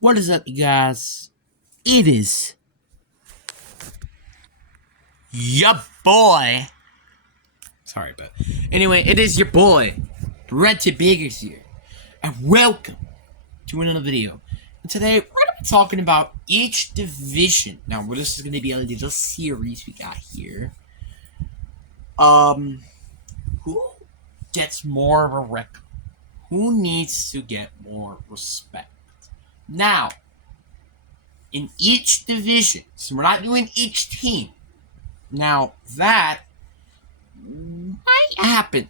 What is up, you guys? It is your boy. Sorry, but anyway, it is your boy, Red to Biggers here, and welcome to another video. And today we're gonna be talking about each division. Now, this is gonna be a little series we got here. Who gets more of a record? Who needs to get more respect? Now, in each division, so we're not doing each team. Now, that might happen.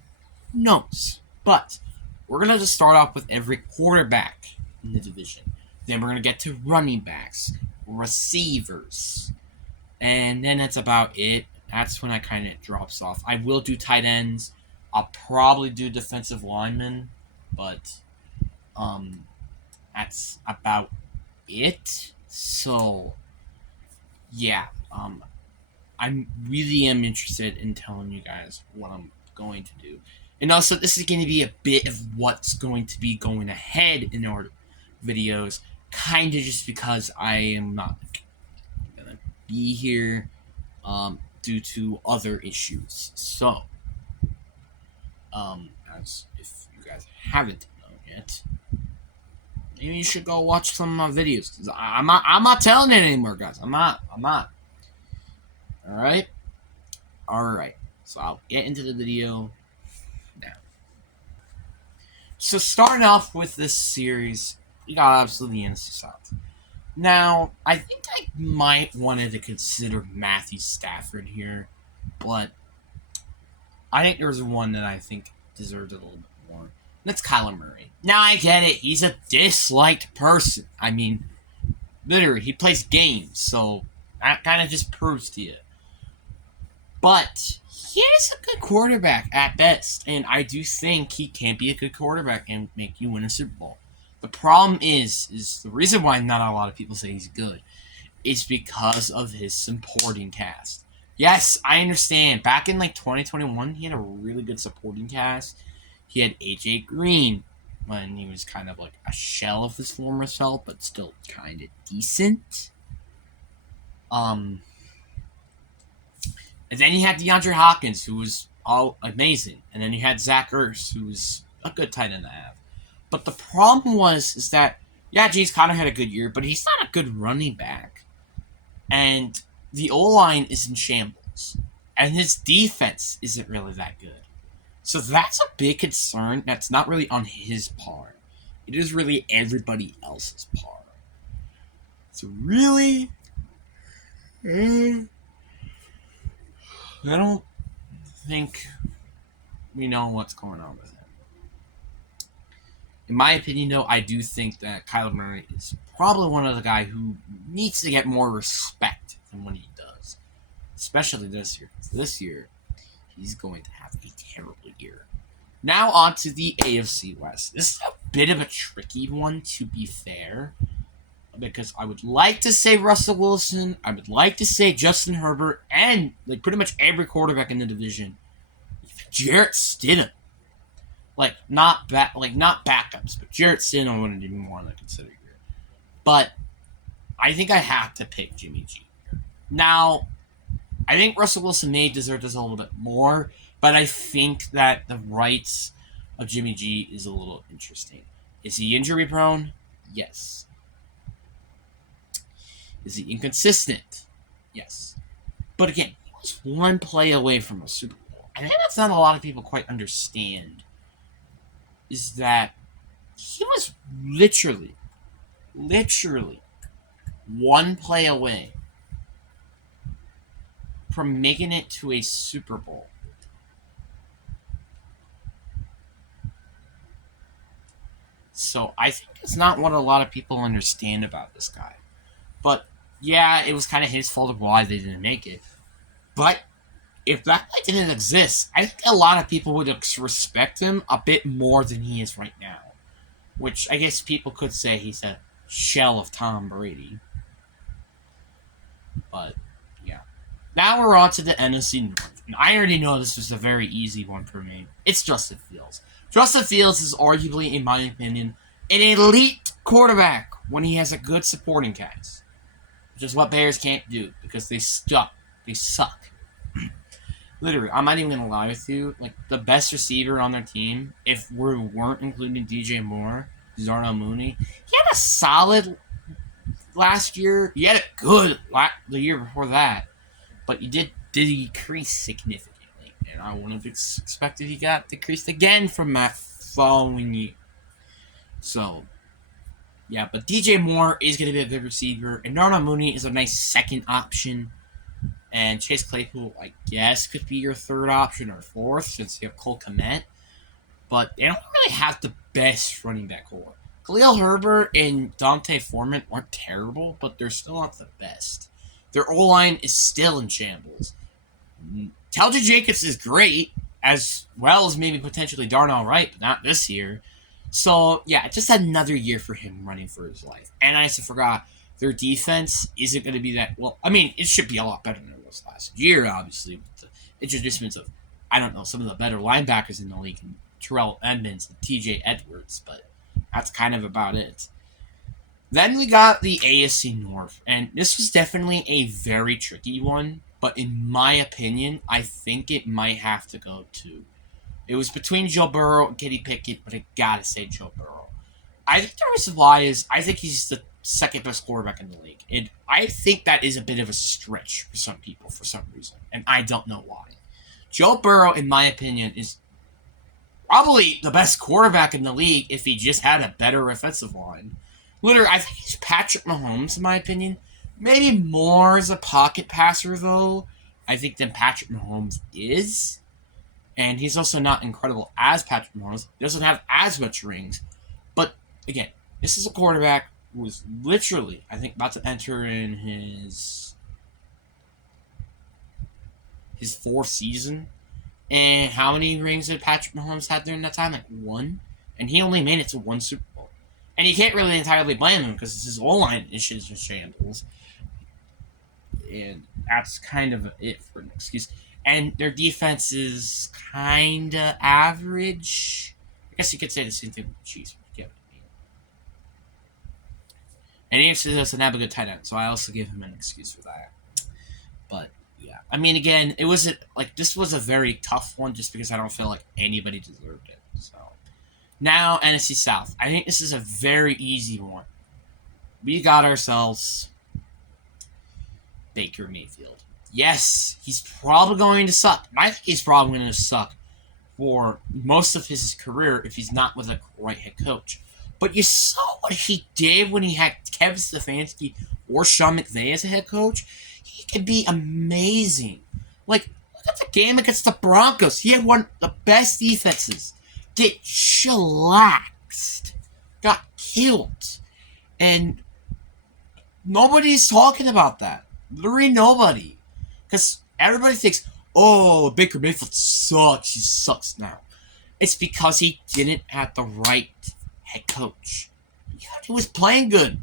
Who knows? But we're going to just start off with every quarterback in the division. Then we're going to get to running backs, receivers. And then that's about it. That's when I kind of drops off. I will do tight ends. I'll probably do defensive linemen. But that's about it. So, yeah. I really am interested in telling you guys what I'm going to do. And also, this is going to be a bit of what's going to be going ahead in our videos. Kind of just because I am not going to be here due to other issues. So, as if you guys haven't known yet, maybe you should go watch some of my videos. Because I'm not telling it anymore, guys. I'm not. Alright, so I'll get into the video now. So starting off with this series, we got absolutely the NFC South. Now, I think I might wanted to consider Matthew Stafford here, but I think there's one that I think deserves a little bit more. And that's Kyler Murray. Now, I get it, he's a disliked person. I mean, literally, he plays games, so that kind of just proves to you. But he is a good quarterback at best, and I do think he can be a good quarterback and make you win a Super Bowl. The problem is the reason why not a lot of people say he's good is because of his supporting cast. Yes, I understand. Back in 2021, he had a really good supporting cast. He had AJ Green when he was kind of like a shell of his former self, but still kind of decent. And then you had DeAndre Hopkins, who was all amazing. And then you had Zach Ertz, who was a good tight end to have. But the problem is that, yeah, James Conner had a good year, but he's not a good running back. And the O-line is in shambles. And his defense isn't really that good. So that's a big concern. That's not really on his part. It is really everybody else's part. So really, I don't think we know what's going on with him. In my opinion, though, I do think that Kyler Murray is probably one of the guys who needs to get more respect than what he does. Especially this year. This year, he's going to have a terrible year. Now on to the AFC West. This is a bit of a tricky one, to be fair. Because I would like to say Russell Wilson, I would like to say Justin Herbert, and pretty much every quarterback in the division. Even Jarrett Stidham, not backups, but Jarrett Stidham I wouldn't even want to consider here. But I think I have to pick Jimmy G. Now, I think Russell Wilson may deserve this a little bit more, but I think that the rights of Jimmy G is a little interesting. Is he injury prone? Yes. Is he inconsistent? Yes. But again, he was one play away from a Super Bowl. And that's not a lot of people quite understand. Is that he was literally one play away from making it to a Super Bowl. So I think it's not what a lot of people understand about this guy. But yeah, it was kind of his fault of why they didn't make it. But if that guy didn't exist, I think a lot of people would respect him a bit more than he is right now. Which I guess people could say he's a shell of Tom Brady. But yeah. Now we're on to the NFC North. And I already know this was a very easy one for me. It's Justin Fields. Justin Fields is arguably, in my opinion, an elite quarterback. when he has a good supporting cast, which is what Bears can't do because they suck. They suck. Literally, I'm not even gonna lie with you. Like the best receiver on their team, if we weren't including DJ Moore, Darnell Mooney, he had a solid last year. He had a good the year before that, but he did decrease significantly, and I wouldn't have expected he got decreased again from that following year. So, yeah, but DJ Moore is going to be a good receiver, and Darnell Mooney is a nice second option. And Chase Claypool, I guess, could be your third option or fourth since you have Cole Kmet. But they don't really have the best running back core. Khalil Herbert and Dante Foreman aren't terrible, but they're still not the best. Their O-line is still in shambles. Taljay Jacobs is great, as well as maybe potentially Darnell Wright, but not this year. So, yeah, just another year for him running for his life. And I also forgot, their defense isn't going to be that... Well, I mean, it should be a lot better than it was last year, obviously, with the introductions of, I don't know, some of the better linebackers in the league, and Terrell Edmonds and TJ Edwards, but that's kind of about it. Then we got the AFC North, and this was definitely a very tricky one, but in my opinion, I think it might have to go to... It was between Joe Burrow and Kenny Pickett, but I gotta say Joe Burrow. I think the reason why is I think he's the second best quarterback in the league. And I think that is a bit of a stretch for some people for some reason, and I don't know why. Joe Burrow, in my opinion, is probably the best quarterback in the league if he just had a better offensive line. Literally, I think he's Patrick Mahomes, in my opinion. Maybe more as a pocket passer, though, I think, than Patrick Mahomes is. And he's also not incredible as Patrick Mahomes. He doesn't have as much rings. But, again, this is a quarterback who is literally, I think, about to enter in his fourth season. And how many rings did Patrick Mahomes have during that time? Like one. And he only made it to one Super Bowl. And you can't really entirely blame him because his O-line issues in shambles. And that's kind of it for an excuse. And their defense is kind of average. I guess you could say the same thing with the Chiefs. Yeah. And he actually doesn't have a good tight end, so I also give him an excuse for that. But, yeah. I mean, again, it wasn't, like, this was a very tough one just because I don't feel like anybody deserved it. So, now, NFC South. I think this is a very easy one. We got ourselves Baker Mayfield. Yes, he's probably going to suck. I think he's probably going to suck for most of his career if he's not with a right head coach. But you saw what he did when he had Kevin Stefanski or Sean McVay as a head coach. He could be amazing. Like, look at the game against the Broncos. He had one of the best defenses. Get shellaxed. Got killed. And nobody's talking about that. Literally nobody. Because everybody thinks, oh, Baker Mayfield sucks. He sucks now. It's because he didn't have the right head coach. He was playing good.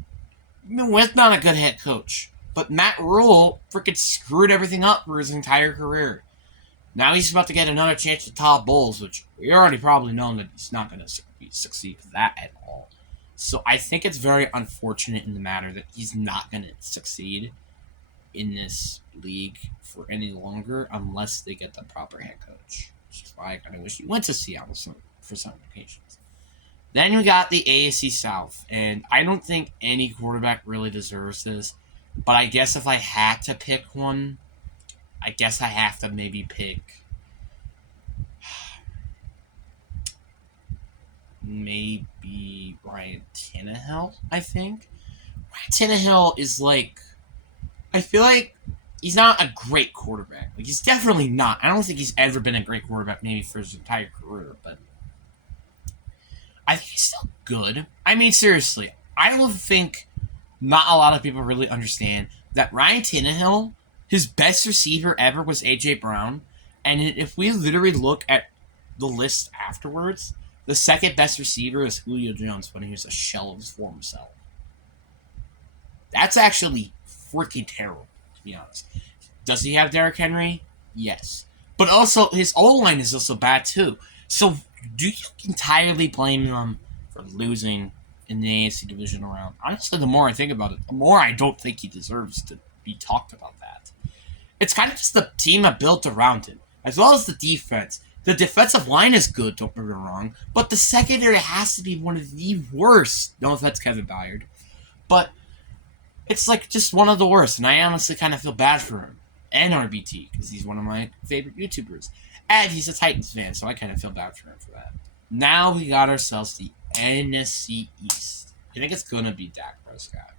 Even with not a good head coach. But Matt Rule freaking screwed everything up for his entire career. Now he's about to get another chance to top Bulls, which we already probably know that he's not going to succeed with that at all. So I think it's very unfortunate in the matter that he's not going to succeed in this league for any longer unless they get the proper head coach. Which is why I kind of wish he went to Seattle for some occasions. Then we got the AFC South, and I don't think any quarterback really deserves this, but I guess if I had to pick one, I guess I have to maybe pick maybe Ryan Tannehill, I think. Ryan Tannehill is like, I feel like he's not a great quarterback. Like, he's definitely not. I don't think he's ever been a great quarterback maybe for his entire career, but I think he's still good. I mean, seriously, I don't think not a lot of people really understand that Ryan Tannehill, his best receiver ever was A.J. Brown, and if we literally look at the list afterwards, the second best receiver is Julio Jones when he was a shell of his former self. That's actually freaking terrible, to be honest. Does he have Derrick Henry? Yes. But also, his O-line is also bad, too. So, do you entirely blame him for losing in the AFC divisional round. Honestly, the more I think about it, the more I don't think he deserves to be talked about that. It's kind of just the team I built around him, as well as the defense. The defensive line is good, don't get me wrong, but the secondary has to be one of the worst. No offense, Kevin Byard. But it's like just one of the worst, and I honestly kind of feel bad for him. And RBT, because he's one of my favorite YouTubers. And he's a Titans fan, so I kind of feel bad for him for that. Now we got ourselves the NFC East. I think it's going to be Dak Prescott.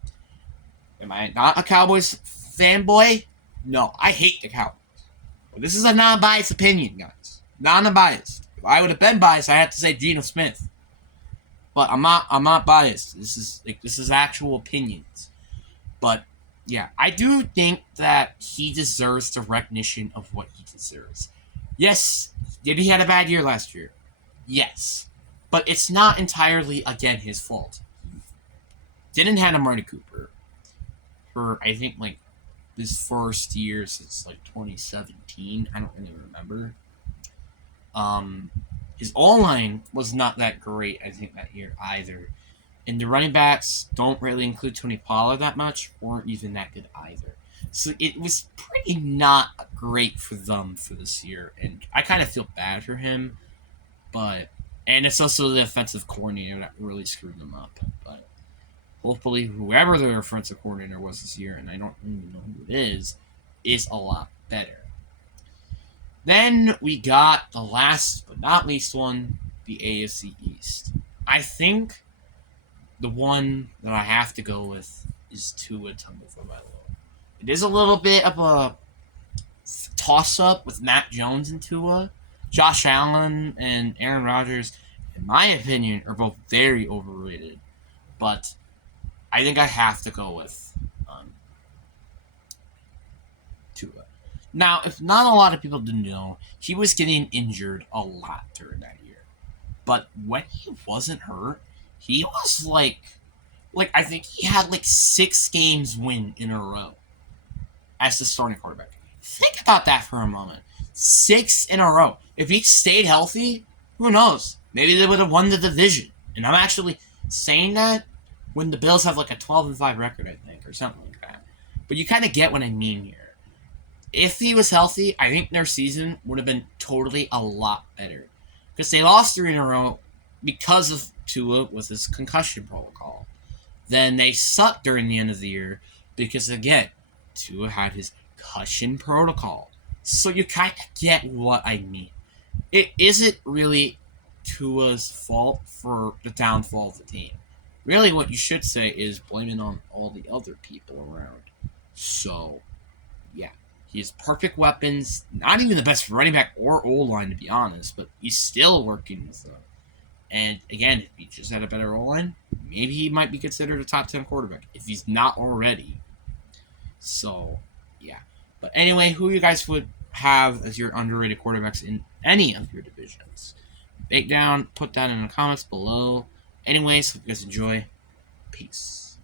Am I not a Cowboys fanboy? No, I hate the Cowboys. But this is a non-biased opinion, guys. Non-biased. If I would have been biased, I had to say Geno Smith. But I'm not biased. This is actual opinions. But yeah, I do think that he deserves the recognition of what he deserves. Yes, did he had a bad year last year? Yes. But it's not entirely, again, his fault. He didn't have Amari Cooper for, I think, like, his first year since, like, 2017. I don't really remember. His O-line was not that great, I think, that year either. And the running backs don't really include Tony Pollard that much, or even that good either. So it was pretty not great for them for this year, and I kind of feel bad for him. And it's also the offensive coordinator that really screwed them up. But hopefully, whoever their offensive coordinator was this year, and I don't even know who it is a lot better. Then we got the last but not least one, the AFC East. I think the one that I have to go with is Tua Tagovailoa. It is a little bit of a toss-up with Matt Jones and Tua. Josh Allen and Aaron Rodgers, in my opinion, are both very overrated. But I think I have to go with Tua. Now, if not a lot of people didn't know, he was getting injured a lot during that year. But when he wasn't hurt, he was like I think he had like 6 games win in a row as the starting quarterback. Think about that for a moment. 6 in a row. If he stayed healthy, who knows? Maybe they would have won the division. And I'm actually saying that when the Bills have like a 12-5 record, I think, or something like that. But you kind of get what I mean here. If he was healthy, I think their season would have been totally a lot better. Because they lost 3 in a row because of Tua with his concussion protocol. Then they sucked during the end of the year because, again, Tua had his concussion protocol. So you kind of get what I mean. It isn't really Tua's fault for the downfall of the team. Really, what you should say is blame it on all the other people around. So, yeah. He has perfect weapons. Not even the best running back or O-line, to be honest. But he's still working with them. And, again, if he just had a better O-line, maybe he might be considered a top 10 quarterback. If he's not already. So, yeah. But anyway, who you guys would have as your underrated quarterbacks in any of your divisions? Put that in the comments below. Anyways, hope you guys enjoy. Peace.